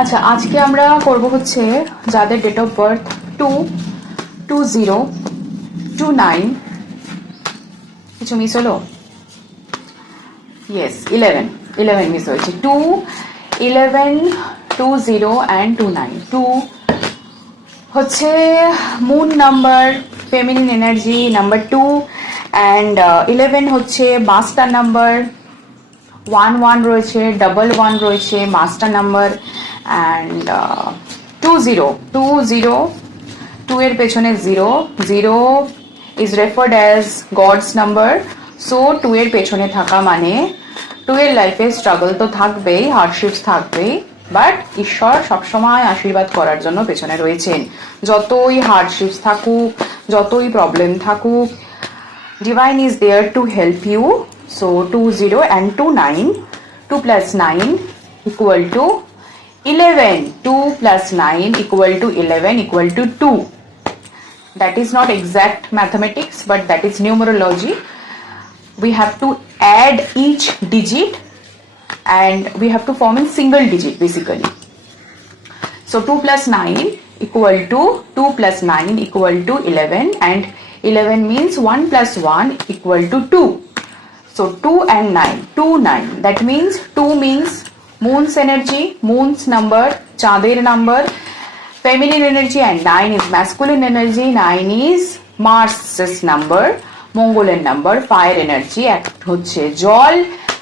আচ্ছা আজকে আমরা করব হচ্ছে যাদের date of birth two two zero two nine কিছু মিস হলো? ইয়েস ইলেভেন ইলেভেন মিস হয়েছে। Two eleven two zero and two nine two হচ্ছে moon number feminine energy number two and eleven হচ্ছে মাস্টার নাম্বার ওয়ান ওয়ান রয়েছে double one রয়েছে master number and two zero two zero two এর পেছনে zero zero is referred as God's number so two এর পেছনে থাকা মানে two এর লাইফে স্ট্রাগল তো থাকবেই হার্ডশিপস থাকবেই বাট ঈশ্বর সবসময় আশীর্বাদ করার জন্য পেছনে রয়েছেন। যতই হার্ডশিপস থাকুক, যতই প্রবলেম থাকুক, divine is there to help you so 2 0 and 2 9 2 plus 9 equal to 11 2 plus 9 equal to 11 equal to 2 that is not exact mathematics but that is numerology we have to add each digit and we have to form a single digit basically so 2 plus 9 equal to 2 plus 9 equal to 11 and 11 means 1 plus 1 equal to 2. So 2 and 9, 2, 9. That means 2 means moon's energy, moon's number, চাঁদের number, feminine energy and 9 is masculine energy, 9 is Mars's number, মঙ্গলের number fire energy এক হচ্ছে জল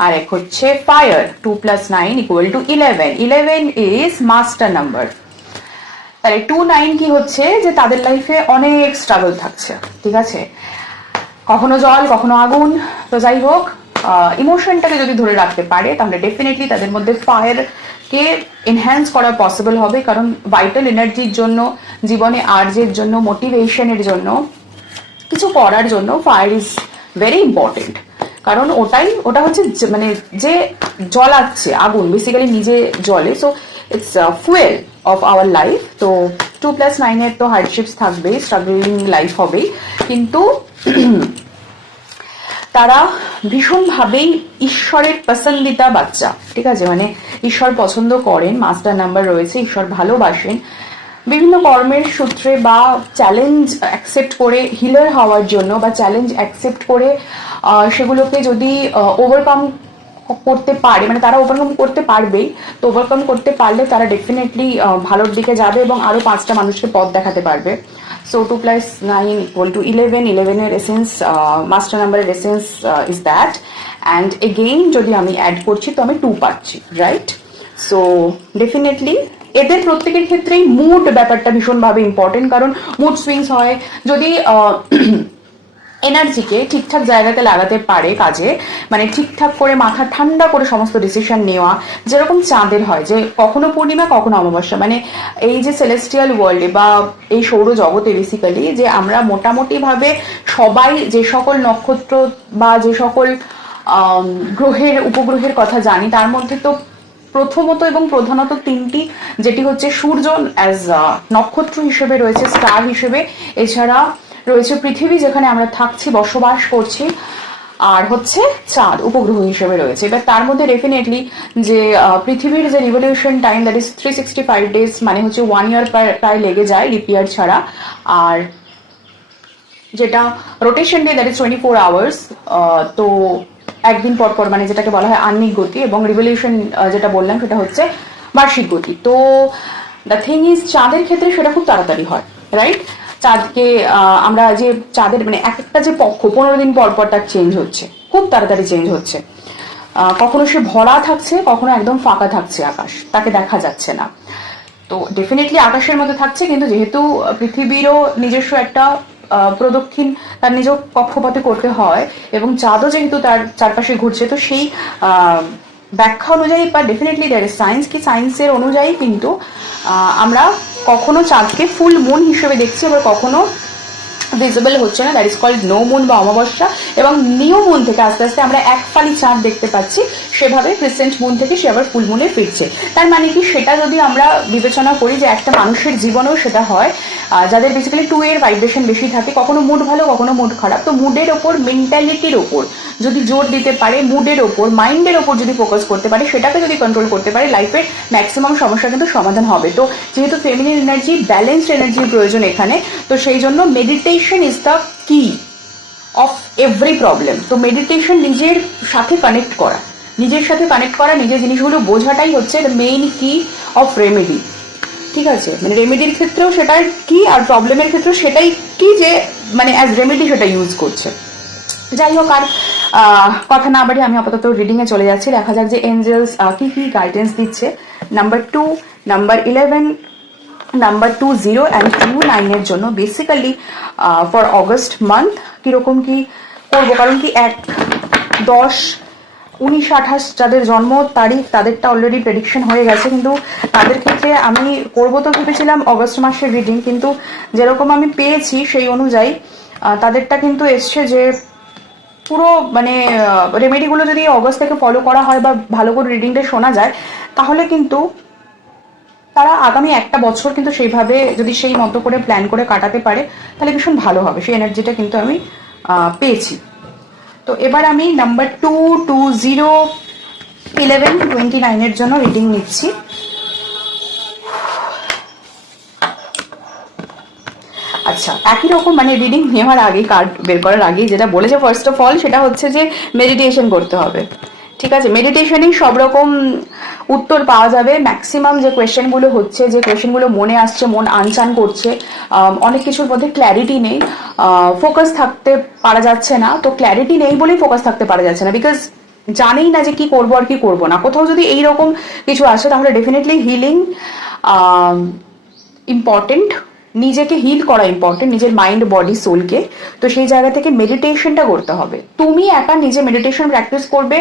আর এক হচ্ছে fire two plus nine equal to eleven eleven is master number তাহলে two nine কি হচ্ছে? যে তাদের লাইফে অনেক স্ট্রাগল থাকছে ঠিক আছে? কখনো জল কখনো আগুন তো যাই হোক ইমোশনটাকে যদি ধরে রাখতে পারে, তাহলে ডেফিনেটলি তাদের মধ্যে ফায়ারকে এনহ্যান্স করা পসিবল হবে। কারণ ভাইটাল এনার্জির জন্য, জীবনে আর্জের জন্য মোটিভেশনের জন্য, কিছু করার জন্য ফায়ার ইজ ভেরি ইম্পর্টেন্ট কারণ ওটাই, ওটা হচ্ছে মানে যে জ্বলাচ্ছে আগুন বেসিক্যালি নিজে জ্বলে so it's fuel of our life তো টু প্লাস নাইনের তো হার্ডশিপস থাকবেই স্ট্রাগলিং লাইফ হবেই। কিন্তু তারা ভীষণভাবেই ঈশ্বরের পছন্দিতা বাচ্চা, ঠিক আছে? মানে ঈশ্বর পছন্দ করেন, মাস্টার নাম্বার রয়েছে, ঈশ্বর ভালোবাসেন। বিভিন্ন কর্মের সূত্রে বা চ্যালেঞ্জ অ্যাকসেপ্ট করে হিলার হওয়ার জন্য বা চ্যালেঞ্জ অ্যাকসেপ্ট করে সেগুলোকে যদি ওভারকাম করতে পারে মানে তারা ওভারকাম করতে পারবেই, তো ওভারকাম করতে পারলে তারা ডেফিনেটলি ভালোর দিকে যাবে এবং আরও পাঁচটা মানুষকে পথ দেখাতে পারবে। So two plus nine equal to eleven ইলেভেনের এসেন্স মাস্টার নাম্বারের essence is that and again যদি আমি অ্যাড করছি, তো আমি টু পাচ্ছি রাইট সো ডেফিনেটলি এদের প্রত্যেকের ক্ষেত্রেই মুড ব্যাপারটা ভীষণভাবে ইম্পর্টেন্ট কারণ মুড সুইংস হয়। যদি এনার্জিকে ঠিকঠাক জায়গাতে লাগাতে পারে কাজে মানে ঠিকঠাক করে মাথা ঠান্ডা করে সমস্ত ডিসিশন নেওয়া, যেরকম চাঁদের হয় যে কখনো পূর্ণিমা, কখনো অমাবস্যা। মানে এই যে সেলেস্টিয়াল ওয়ার্ল্ডে বা এই সৌর জগতে বেসিক্যালি যে আমরা মোটামুটি ভাবে সবাই যে সকল নক্ষত্র বা যে সকল গ্রহের, উপগ্রহের কথা জানি, তার মধ্যে তো প্রথমত এবং প্রধানত তিনটি, যেটি হচ্ছে সূর্য অ্যাজ নক্ষত্র হিসেবে রয়েছে স্টার হিসেবে। এছাড়া রয়েছে পৃথিবী যেখানে আমরা থাকছি, বসবাস করছি, আর হচ্ছে চাঁদ, উপগ্রহ হিসেবে রয়েছে। এবার তার মধ্যে ডেফিনেটলি যে পৃথিবীর যে revolution time that is three sixty five days মানে হচ্ছে ওয়ান ইয়ার প্রায় লেগে যায় লিপ ইয়ার ছাড়া। আর যেটা rotation day that is twenty four hours তো একদিন পর পর মানে যেটাকে বলা হয় আন্নিক গতি এবং রিভলিউশন যেটা বললাম, সেটা হচ্ছে বার্ষিক গতি। তো দ্য থিং ইজ চাঁদের ক্ষেত্রে সেটা খুব তাড়াতাড়ি হয় রাইট চাঁদকে আমরা যে চাঁদের মানে এক একটা যে পক্ষ, পনেরো দিন পর পর তার চেঞ্জ হচ্ছে। খুব তাড়াতাড়ি চেঞ্জ হচ্ছে। কখনো সে ভরা থাকছে, কখনো একদম ফাঁকা থাকছে আকাশ। তাকে দেখা যাচ্ছে না। তো ডেফিনেটলি আকাশের মধ্যে থাকছে, কিন্তু যেহেতু পৃথিবীরও নিজস্ব একটা প্রদক্ষিণ তার নিজ কক্ষপথে করতে হয়, এবং চাঁদও যেহেতু তার চারপাশে ঘুরছে, তো সেই ব্যাখ্যা অনুযায়ী বা ডেফিনেটলি ইজ সায়েন্স কি সায়েন্সের অনুযায়ী কিন্তু আমরা কখনো চাঁদকে ফুল মুন হিসেবে দেখছি, আবার কখনো ভিজিবল হচ্ছে না। That is called no moon বা অমাবস্যা। এবং নিউ মুন থেকে আস্তে আস্তে আমরা এক ফালি চাঁদ দেখতে পাচ্ছি, সেভাবে ক্রিসেন্ট মুন থেকে সে আবার ফুল মুনে ফিরছে। তার মানে কি, সেটা যদি আমরা বিবেচনা করি যে একটা মানুষের জীবনেও সেটা হয় যাদের বেসিক্যালি টু এর ভাইব্রেশন বেশি থাকে, কখনো মুড ভালো, কখনো মুড খারাপ। তো মুডের ওপর মেন্টালিটির ওপর যদি জোর দিতে পারে মুডের ওপর মাইন্ডের ওপর যদি ফোকাস করতে পারে, সেটাকে যদি কন্ট্রোল করতে পারে লাইফের ম্যাক্সিমাম সমস্যা কিন্তু সমাধান হবে। তো যেহেতু ফেমিনিন এনার্জি ব্যালেন্সড এনার্জির প্রয়োজন এখানে, তো সেই জন্য meditation is the key of every problem তো মেডিটেশন নিজের সাথে কানেক্ট করা। নিজের সাথে কানেক্ট করা, নিজের জিনিসগুলো বোঝাটাই হচ্ছে মেইন কি অফ রেমেডি ঠিক আছে? মানে রেমেডির ক্ষেত্রেও সেটাই কি আর প্রবলেমের ক্ষেত্রেও সেটাই কি যে মানে অ্যাজ রেমেডি সেটা ইউজ করছে। যাই হোক, আর কথা না বাড়ি আমি আপাতত রিডিংয়ে চলে যাচ্ছি। দেখা যাক যে এঞ্জেলস কি কি গাইডেন্স দিচ্ছে। Number two number eleven number two zero and two নাইনের জন্য বেসিক্যালি ফর অগস্ট মান্থ কীরকম কি করব? কারণ কি এক, দশ, উনিশ, আঠাশ যাদের জন্ম তারিখ, তাদেরটা অলরেডি প্রেডিকশন হয়ে গেছে। কিন্তু তাদের ক্ষেত্রে আমি করব তো ভেবেছিলাম অগস্ট মাসের রিডিং কিন্তু যেরকম আমি পেয়েছি সেই অনুযায়ী তাদেরটা কিন্তু এসছে যে পুরো মানে রেমেডিগুলো যদি অগস্ট থেকে ফলো করা হয় বা ভালো করে রিডিংটা শোনা যায়, তাহলে কিন্তু তারা আগামী একটা বছর কিন্তু সেইভাবে যদি সেই মতো করে প্ল্যান করে কাটাতে পারে, তাহলে ভীষণ ভালো হবে। সেই এনার্জিটা কিন্তু আমি পেয়েছি। তো এবার আমি number two two zero eleven twenty নাইনের জন্য রিডিং নিচ্ছি। আচ্ছা একই রকম মানে রিডিং নেওয়ার আগে কার্ড বের করার আগে যেটা বলেছে ফার্স্ট অফ অল সেটা হচ্ছে যে মেডিটেশন করতে হবে। ঠিক আছে? মেডিটেশনেই সব রকম উত্তর পাওয়া যাবে। ম্যাক্সিমাম যে কোয়েশ্চেনগুলো হচ্ছে, যে কোয়েশ্চেনগুলো মনে আসছে, মন আনচান করছে অনেক কিছুর মধ্যে ক্ল্যারিটি নেই। ফোকাস থাকতে পারা যাচ্ছে না। তো ক্ল্যারিটি নেই বলেই ফোকাস থাকতে পারা যাচ্ছে না বিকজ জানেই না যে কি করব আর কি করব না। কোথাও যদি এইরকম কিছু আসে তাহলে ডেফিনেটলি হিলিং ইম্পর্টেন্ট নিজেকে হিল করা ইম্পর্টেন্ট নিজের মাইন্ড বডি সোলকে তো সেই জায়গা থেকে মেডিটেশনটা করতে হবে। তুমি একা নিজে মেডিটেশন প্র্যাকটিস করবে।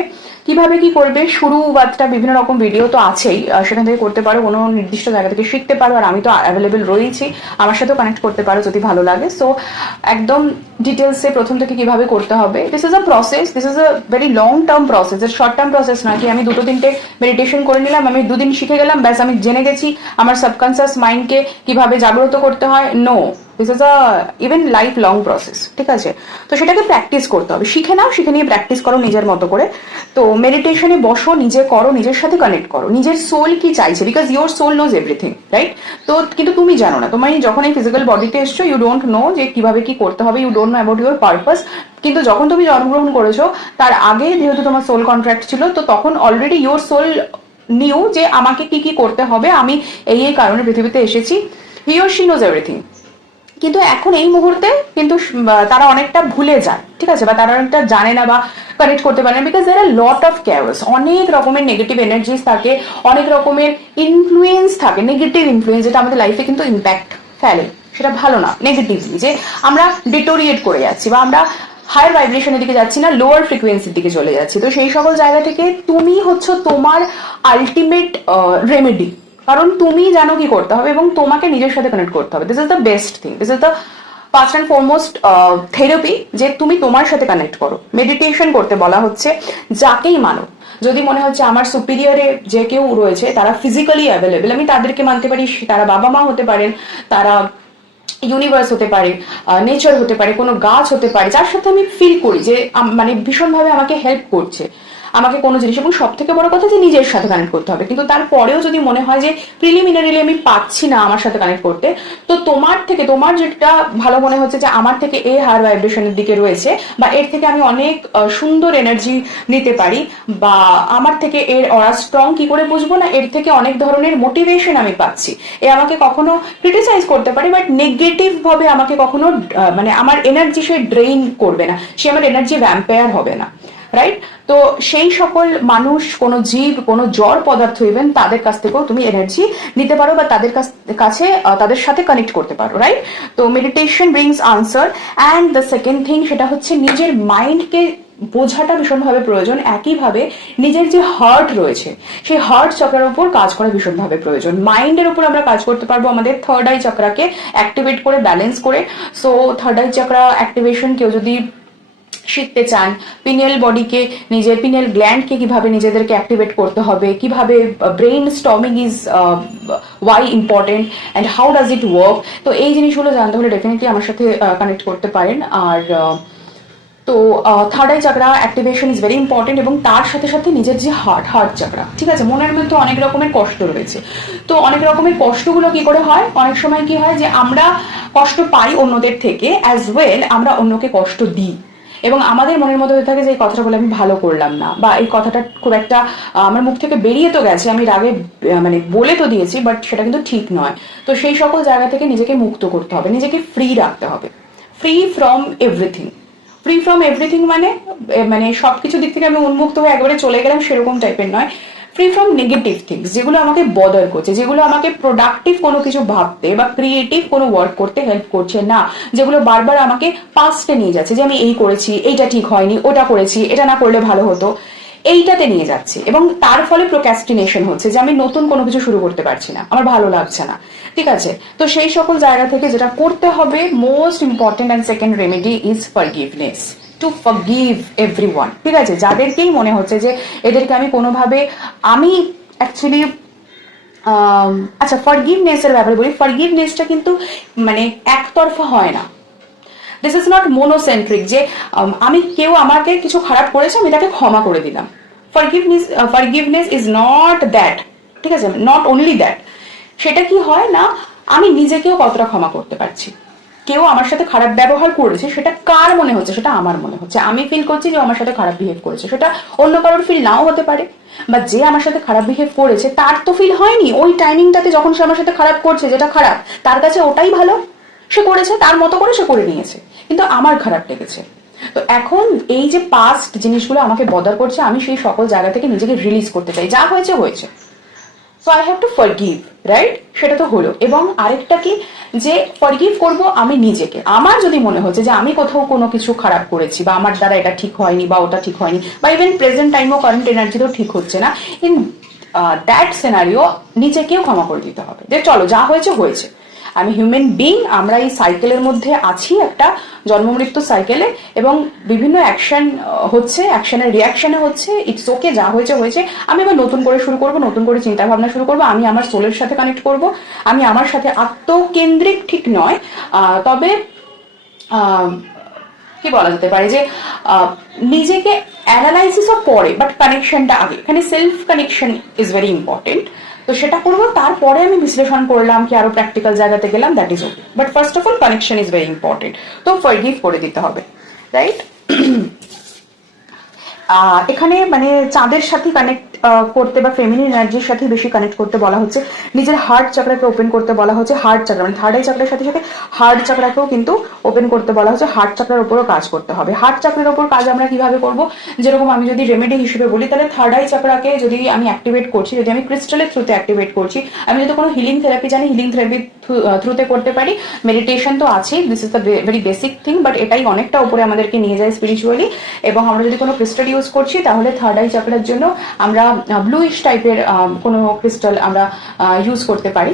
কীভাবে কি করবে? শুরু বাদটা বিভিন্ন রকম ভিডিও তো আছেই। সেখান থেকে করতে পারো। কোনো নির্দিষ্ট জায়গা থেকে শিখতে পারো। আর আমি তো অ্যাভেলেবেল রয়েছি আমার সাথেও কানেক্ট করতে পারো যদি ভালো লাগে। সো একদম ডিটেলসে প্রথম থেকে কীভাবে করতে হবে। This is a process this is a very long term process এর শর্ট টার্ম প্রসেস নয় কি, আমি দুটো তিনটে মেডিটেশন করে নিলাম। আমি দুদিন শিখে গেলাম। ব্যাস, আমি জেনে গেছি। আমার সাবকনসিয়াস মাইন্ডকে কীভাবে জাগ্রত করতে হয় no this is a even life long process ঠিক আছে? তো সেটাকে প্র্যাকটিস করতে হবে। শিখে নাও, শিখে নিয়ে প্র্যাকটিস করো নিজের মতো করে। তো মেডিটেশনে বসো, নিজে করো, নিজের সাথে কানেক্ট করো। নিজের সোল কি চাইছে? Because your soul knows everything right তো কিন্তু তুমি জানো না। তোমার যখন এই ফিজিক্যাল বডিতে এসছো ইউ ডোন্ট নো যে কীভাবে কি করতে হবে you don't know about your purpose কিন্তু যখন তুমি জন্মগ্রহণ করেছ, তার আগে যেহেতু তোমার সোল কন্ট্রাক্ট ছিল, তো তখন অলরেডি ইয়োর সোল নিউ যে আমাকে কি কি করতে হবে। আমি এই এই কারণে পৃথিবীতে এসেছি। He or she knows everything কিন্তু এখন এই মুহূর্তে কিন্তু তারা অনেকটা ভুলে যায়, ঠিক আছে? বা তারা অনেকটা জানে না বা কানেক্ট করতে পারে না because there are lot of chaos অনেক রকমের নেগেটিভ এনার্জিস থাকে, অনেক রকমের ইনফ্লুয়েন্স থাকে নেগেটিভ ইনফ্লুয়েন্স যেটা আমাদের লাইফে কিন্তু ইম্প্যাক্ট ফেলে, সেটা ভালো না নেগেটিভলি যে আমরা ডিটোরিয়েট করে যাচ্ছি বা আমরা হায়ার ভাইব্রেশনের দিকে যাচ্ছি না লোয়ার ফ্রিকোয়েন্সির দিকে চলে যাচ্ছি। তো সেই সকল জায়গা থেকে তুমি হচ্ছে তোমার আলটিমেট রেমেডি কারণ তুমি জানো কি করতে হবে এবং তোমাকে নিজের সাথে কানেক্ট করতে হবে। This is the best thing this is the first and foremost therapy যে তুমি তোমার সাথে কানেক্ট করো। মেডিটেশন করতে বলা হচ্ছে যাকেই মানো। যদি মনে হচ্ছে আমার সুপিরিয়ারে যে কেউ রয়েছে, তারা ফিজিক্যালি অ্যাভেলেবেল আমি তাদেরকে মানতে পারি তারা বাবা মা হতে পারেন, তারা ইউনিভার্স হতে পারে নেচার হতে পারে, কোনো গাছ হতে পারে, যার সাথে আমি ফিল করি যে মানে ভীষণভাবে আমাকে হেল্প করছে। আমাকে কোনো জিনিস, এবং সব থেকে বড় কথা যে নিজের সাথে কানেক্ট করতে হবে। কিন্তু তারপরেও যদি মনে হয় যে প্রিলিমিনারিলি আমি পাচ্ছি না আমার সাথে কানেক্ট করতে, তো তোমার থেকে, তোমার যেটা ভালো মনে হচ্ছে যে আমার থেকে এই হার ভাইব্রেশনের দিকে রয়েছে, বা এর থেকে আমি অনেক সুন্দর এনার্জি নিতে পারি, বা আমার থেকে এর অরা স্ট্রং কি করে বুঝব না, এর থেকে অনেক ধরনের মোটিভেশন আমি পাচ্ছি। এ আমাকে কখনো ক্রিটিসাইজ করতে পারে বাট নেগেটিভ ভাবে আমাকে কখনো মানে আমার এনার্জি সে ড্রেইন করবে না। সে আমার এনার্জি ভ্যাম্পায়ার হবে না। রাইট তো সেই সকল মানুষ, কোনো জীব, কোনো জড় পদার্থ ইভেন তাদের কাছ থেকেও তুমি এনার্জি নিতে পারো বা তাদের কাছ- তাদের সাথে কানেক্ট করতে পারো রাইট তো meditation brings answer and the second thing সেটা হচ্ছে নিজের মাইন্ডকে বোঝাটা ভীষণভাবে প্রয়োজন। একইভাবে নিজের যে হার্ট রয়েছে, সেই হার্ট চক্রের উপর কাজ করা ভীষণভাবে প্রয়োজন। মাইন্ডের উপর আমরা কাজ করতে পারব আমাদের থার্ড আই চক্রাকে অ্যাক্টিভেট করে ব্যালেন্স করে। So third eye chakra activation কেউ যদি শিখতে চান পিনিয়াল বডিকে নিজের পিনিয়াল গ্ল্যান্ডকে কীভাবে নিজেদেরকে অ্যাক্টিভেট করতে হবে, কীভাবে brainstorming is why important and how does it work তো এই জিনিসগুলো জানতে হলে ডেফিনেটলি আমার সাথে কানেক্ট করতে পারেন। আর তো third eye chakra activation is very important এবং তার সাথে সাথে নিজের যে হার্ট হার্ট চাকরা ঠিক আছে? মনের মধ্যে অনেক রকমের কষ্ট রয়েছে। তো অনেক রকমের কষ্টগুলো কি করে হয়? অনেক সময় কি হয় যে আমরা কষ্ট পাই অন্যদের থেকে অ্যাজ ওয়েল আমরা অন্যকে কষ্ট দিই। এবং আমাদের মনের মধ্যে হয়ে থাকে যে এই কথাটা বলে আমি ভালো করলাম না। বা এই কথাটা খুব একটা আমার মুখ থেকে বেরিয়ে তো গেছে, আমি রাগে মানে বলে তো দিয়েছি বাট সেটা কিন্তু ঠিক নয়। তো সেই সকল জায়গা থেকে নিজেকে মুক্ত করতে হবে, নিজেকে ফ্রি রাখতে হবে। Free from everything free from everything মানে মানে মানে সবকিছু দিক থেকে আমি উন্মুক্ত হয়ে একবারে চলে গেলাম সেরকম টাইপের নয়। ফ্রি ফ্রম নেগেটিভ থিংস যেগুলো আমাকে বদল করছে, যেগুলো আমাকে প্রোডাক্টিভ কোনো কিছু ভাবতে বা ক্রিয়েটিভ কোনো ওয়ার্ক করতে হেল্প করছে না, যেগুলো বারবার আমাকে পাস্টে নিয়ে যাচ্ছে, যে আমি এই করেছি, এইটা ঠিক হয়নি, ওটা করেছি, এটা না করলে ভালো হতো। এইটাতে নিয়ে যাচ্ছে। এবং তার ফলে প্রোক্যাস্টিনেশন হচ্ছে যে আমি নতুন কোনো কিছু শুরু করতে পারছি না। আমার ভালো লাগছে না। ঠিক আছে? তো সেই সকল জায়গা থেকে যেটা করতে হবে most important and second remedy is forgiveness to forgive everyone ঠিক আছে? যাদেরকেই মনে হচ্ছে যে এদেরকে আমি কোনোভাবে, আমি অ্যাকচুয়ালি আচ্ছা ফরগিভনেসের ব্যাপারে বলি। ফরগিভনেসটা কিন্তু মানে একতরফা হয় না। দিস ইজ নট মোনোসেন্ট্রিক যে um, আমি কেউ আমাকে কিছু খারাপ করেছে আমি তাকে ক্ষমা করে দিলাম। Forgiveness forgiveness is not that ঠিক আছে? নট অনলি দ্যাট সেটা কি হয় না আমি নিজেকেও কতটা ক্ষমা করতে পারছি। কেউ আমার সাথে খারাপ ব্যবহার করেছে সেটা কার মনে হচ্ছে? সেটা আমার মনে হচ্ছে। আমি ফিল করছি যে আমার সাথে খারাপ বিহেভ করেছে। সেটা অন্য কারোর ফিল নাও হতে পারে বা যে আমার সাথে খারাপ বিহেভ করেছে তার তো ফিল হয়নি। ওই টাইমিংটাতে যখন সে আমার সাথে খারাপ করছে যেটা খারাপ তার কাছে ওটাই ভালো। সে করেছে তার মতো করে সে করে নিয়েছে। কিন্তু আমার খারাপ লেগেছে। তো এখন এই যে পাস্ট জিনিসগুলো আমাকে বদার করছে, আমি সেই সকল জায়গা থেকে নিজেকে রিলিজ করতে চাই। যা হয়েছে হয়েছে। So I have to forgive right সেটা তো হলো। এবং আরেকটা কি? যে ফরগিভ করব আমি নিজেকে। আমার যদি মনে হচ্ছে যে আমি কোথাও কোনো কিছু খারাপ করেছি বা আমার দ্বারা এটা ঠিক হয়নি বা ওটা ঠিক হয়নি বা ইভেন প্রেজেন্ট টাইমও কারেন্ট এনার্জিতেও ঠিক হচ্ছে না ইন দ্যাট সিনারিও নিজেকেও ক্ষমা করে দিতে হবে। যে চলো, যা হয়েছে হয়েছে। আমি হিউম্যান বিং আমরা এই সাইকেলের মধ্যে আছি, একটা জন্ম মৃত্যু সাইকেলে এবং বিভিন্ন অ্যাকশন হচ্ছে অ্যাকশনের রিয়াকশনে হচ্ছে ইটস ওকে যা হয়েছে হয়েছে। আমি এবার নতুন করে শুরু করব, নতুন করে চিন্তা ভাবনা শুরু করব, আমি আমার সোলের সাথে কানেক্ট করব, আমি আমার সাথে আত্মকেন্দ্রিক ঠিক নয়। তবে কি বলা যেতে পারে যে নিজেকে অ্যানালাইসিসও পরে বাট কানেকশনটা আগে। এখানে self connection is very important তো সেটা করব, তারপরে আমি বিশ্লেষণ করলাম কি আরও প্র্যাকটিক্যাল জায়গাতে গেলাম that is okay but first of all connection is very important তো ফরগিভ করে দিতে হবে রাইট এখানে মানে চাঁদের সাথে কানেক্ট করতে বা ফেমিনিন এনার্জির সাথে বেশি কানেক্ট করতে বলা হচ্ছে। নিজের হার্ট চাকরাকে ওপেন করতে বলা হচ্ছে। হার্ট চাকরা মানে থার্ড আই চাকরার সাথে সাথে হার্ট চাকরাকেও কিন্তু ওপেন করতে বলা হচ্ছে। হার্ট চাকরার উপরও কাজ করতে হবে। হার্ট চাকরার উপর কাজ আমরা কীভাবে করব? যেরকম আমি যদি রেমেডি হিসেবে বলি, তাহলে থার্ড আই চাকরাকে যদি আমি অ্যাক্টিভেট করছি, যদি আমি ক্রিস্টালের থ্রুতে অ্যাক্টিভেট করছি, আমি যদি কোনো হিলিং থেরাপি জানি হিলিং থেরাপি থ্রুতে করতে পারি। মেডিটেশন তো আছেই this is the very basic thing but এটাই অনেকটা উপরে আমাদেরকে নিয়ে যায় স্পিরিচুয়ালি এবং আমরা যদি কোনো ক্রিস্টাল ইউজ করছি, তাহলে থার্ড আই চাকরার জন্য আমরা ব্লুইশ টাইপের কোনো ক্রিস্টাল আমরা ইউজ করতে পারি।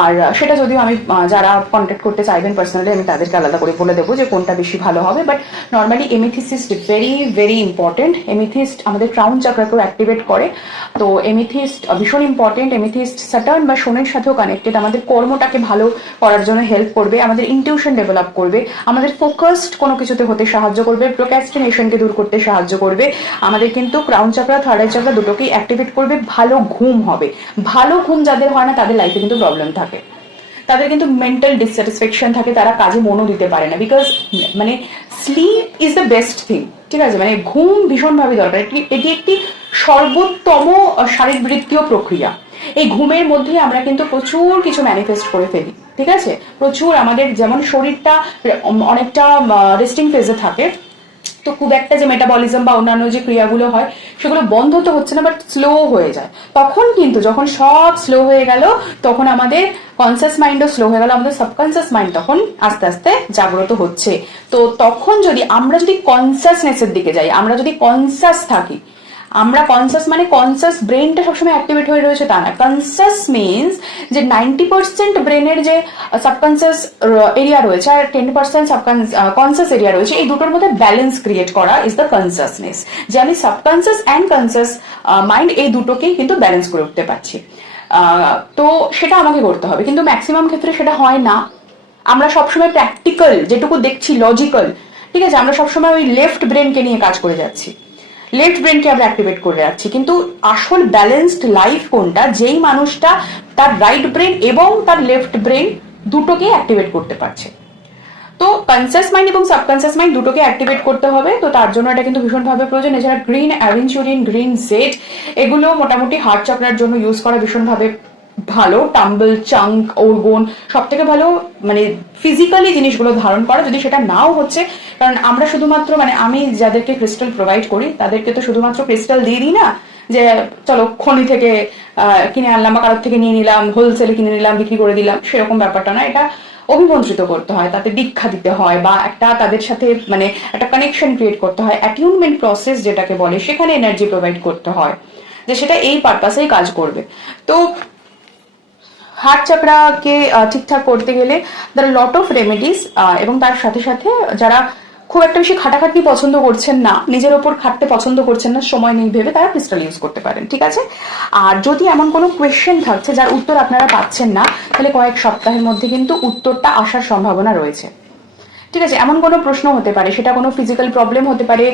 আর সেটা যদিও আমি যারা কন্ট্যাক্ট করতে চাইবেন পার্সোনালি আমি তাদেরকে আলাদা করে বলে দেবো যে কোনটা বেশি ভালো হবে। But normally amethyst very very important amethyst আমাদের ক্রাউন চাকরাকেও অ্যাক্টিভেট করে। তো এমিথিস্ট ভীষণ ইম্পর্টেন্ট এমিথিস্ট স্যাটার্ন বা শোনের সাথেও কানেক্টেড আমাদের কর্মটাকে ভালো করার জন্য হেল্প করবে, আমাদের ইনটিউশন ডেভেলপ করবে, আমাদের ফোকাসড কোনো কিছুতে হতে সাহায্য করবে প্রোক্যাস্টিনেশনকে দূর করতে সাহায্য করবে। আমাদের কিন্তু crown chakra third eye chakra দুটোকেই অ্যাক্টিভেট করবে, ভালো ঘুম হবে। ভালো ঘুম যাদের হয় না, তাদের লাইফে কিন্তু প্রবলেম থাকে। তাদের কিন্তু মেন্টাল ডিসস্যাটিসফ্যাকশন থাকে, তারা কাজে মনও দিতে পারে না। বিকজ মানে sleep is the best thing ঠিক আছে? মানে ঘুম ভীষণভাবে দরকার। এটি একটি সর্বোত্তম শারীরবৃত্তীয় প্রক্রিয়া। এই ঘুমের মধ্যে আমরা কিন্তু প্রচুর কিছু ম্যানিফেস্ট করে ফেলি, ঠিক আছে? প্রচুর আমাদের যেমন শরীরটা অনেকটা রেস্টিং ফেজে থাকে তো খুব একটা যে মেটাবলিজম বা অন্যান্য যে ক্রিয়াগুলো হয়, সেগুলো বন্ধ তো হচ্ছে না বাট স্লো হয়ে যায়। তখন কিন্তু যখন সব স্লো হয়ে গেল, তখন আমাদের কনসিয়াস মাইন্ডও স্লো হয়ে গেল, আমাদের সাবকনসিয়াস মাইন্ড তখন আস্তে আস্তে জাগ্রত হচ্ছে। তো তখন যদি আমরা যদি কনসিয়াসনেসের দিকে যাই, আমরা যদি কনসিয়াস থাকি আমরা কনসাস মানে কনসাস ব্রেনটা সবসময় অ্যাক্টিভেট হয়ে রয়েছে তা না। কনসাস মিনস যে নাইনটি পার্সেন্ট ব্রেনের যে সাবকনসিয়াস এরিয়া রয়েছে আর টেন পার্সেন্ট কনসাস এরিয়া রয়েছে, এই দুটোর মধ্যে ব্যালেন্স ক্রিয়েট করা ইজ দ্য কনসাসনেস যে আমি সাবকনসিয়াস অ্যান্ড কনসাস মাইন্ড এই দুটোকেই কিন্তু ব্যালেন্স করে উঠতে পারছি। তো সেটা আমাকে করতে হবে। কিন্তু ম্যাক্সিমাম ক্ষেত্রে সেটা হয় না। আমরা সবসময় প্র্যাকটিক্যাল যেটুকু দেখছি লজিক্যাল ঠিক আছে? আমরা সবসময় ওই লেফট ব্রেনকে নিয়ে কাজ করে যাচ্ছি। লেফট ব্রেনকে আমরা অ্যাক্টিভেট করে রাখছি। কিন্তু আসল ব্যালেন্সড লাইফ কোনটা? যেই মানুষটা তার রাইট ব্রেন এবং তার লেফট ব্রেন দুটোকে অ্যাক্টিভেট করতে পারছে। তো কনসিয়াস মাইন্ড এবং সাবকনসিয়াস মাইন্ড দুটোকে অ্যাক্টিভেট করতে হবে। তো তার জন্য এটা কিন্তু ভীষণভাবে প্রয়োজন। এছাড়া গ্রিন অ্যাভেঞ্চুরিন গ্রিন জেড এগুলো মোটামুটি হার্ট চক্রার জন্য ইউজ করা ভীষণভাবে ভালো টাম্বল চাঙ্ক ওরগোন সব থেকে ভালো মানে ফিজিক্যালি জিনিসগুলো ধারণ করা যদি সেটা নাও হচ্ছে, কারণ আমরা শুধুমাত্র মানে আমি যাদেরকে ক্রিস্টাল প্রোভাইড করি, তাদেরকে তো শুধুমাত্র ক্রিস্টাল দিয়ে দিই না, যে চলো খনি থেকে কিনে আনলাম বা কারোর থেকে নিয়ে নিলাম হোলসেলে কিনে নিলাম, বিক্রি করে দিলাম, সেরকম ব্যাপারটা না, এটা অভিমন্ত্রিত করতে হয়, তাতে দীক্ষা দিতে হয় বা একটা তাদের সাথে মানে একটা কানেকশন ক্রিয়েট করতে হয় অ্যাটিউনমেন্ট প্রসেস যেটাকে বলে, সেখানে এনার্জি প্রোভাইড করতে হয়, যে সেটা এই পারপাসেই কাজ করবে। তো হার্ট চাপড়াকে ঠিকঠাক করতে গেলে দ্যার লট অফ রেমেডিস এবং তার সাথে সাথে যারা খুব একটা বেশি খাটাখাটনি পছন্দ করছেন না, নিজের ওপর খাটতে পছন্দ করছেন না, সময় নেই ভেবে তারা ক্রিস্টাল ইউজ করতে পারেন, ঠিক আছে? আর যদি এমন কোনো কোয়েশ্চেন থাকছে যার উত্তর আপনারা পাচ্ছেন না, তাহলে কয়েক সপ্তাহের মধ্যে কিন্তু উত্তরটা আসার সম্ভাবনা রয়েছে। ঠিক আছে, এমন কোনো প্রশ্ন হতে পারে, সেটা কোনো ফিজিক্যাল প্রবলেম হতে পারে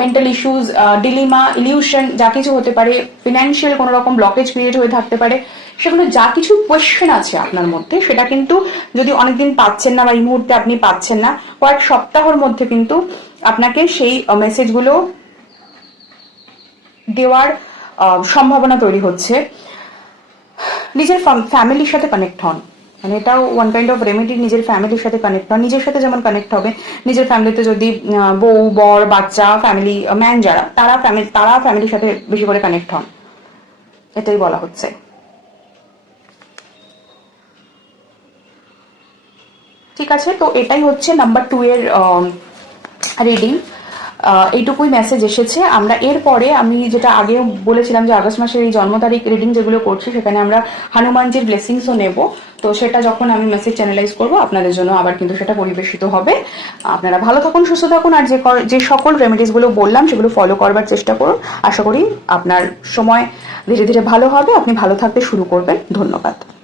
মেন্টাল ইস্যুজ ডিলিমা ইলিউশন যা কিছু হতে পারে ফিনান্সিয়াল কোনো রকম ব্লকেজ ক্রিয়েট হয়ে থাকতে পারে, সেগুলো যা কিছু কোয়েশ্চেন আছে আপনার মধ্যে, সেটা কিন্তু যদি অনেকদিন পাচ্ছেন না বা এই মুহূর্তে আপনি পাচ্ছেন না, কয়েক সপ্তাহের মধ্যে কিন্তু আপনাকে সেই মেসেজগুলো দেওয়ার সম্ভাবনা তৈরি হচ্ছে। নিজের ফ্যামিলির সাথে কানেক্ট হন। মানে এটাও ওয়ান কাইন্ড অফ রেমেডি নিজের ফ্যামিলির সাথে কানেক্ট হন নিজের সাথে যেমন কানেক্ট হবে, নিজের ফ্যামিলিতে যদি বউ, বর, বাচ্চা ফ্যামিলি ম্যান যারা, তারা ফ্যামিলি তারা ফ্যামিলির সাথে বেশি করে কানেক্ট হন। এটাই বলা হচ্ছে। ঠিক আছে, তো এটাই হচ্ছে নাম্বার টু এর রিডিং এইটুকুই মেসেজ এসেছে। আমরা এরপরে আমি যেটা আগেও বলেছিলাম যে আগস্ট মাসের এই জন্ম তারিখ রিডিং যেগুলো করছি, সেখানে আমরা হনুমানজির ব্লেসিংসও নেব। তো সেটা যখন আমি মেসেজ চ্যানেলাইজ করব, আপনাদের জন্য আবার কিন্তু সেটা পরিবেশিত হবে। আপনারা ভালো থাকুন, সুস্থ থাকুন, আর যে যে সকল রেমেডিসগুলো বললাম, সেগুলো ফলো করবার চেষ্টা করুন। আশা করি আপনার সময় ধীরে ধীরে ভালো হবে। আপনি ভালো থাকতে শুরু করবেন। ধন্যবাদ।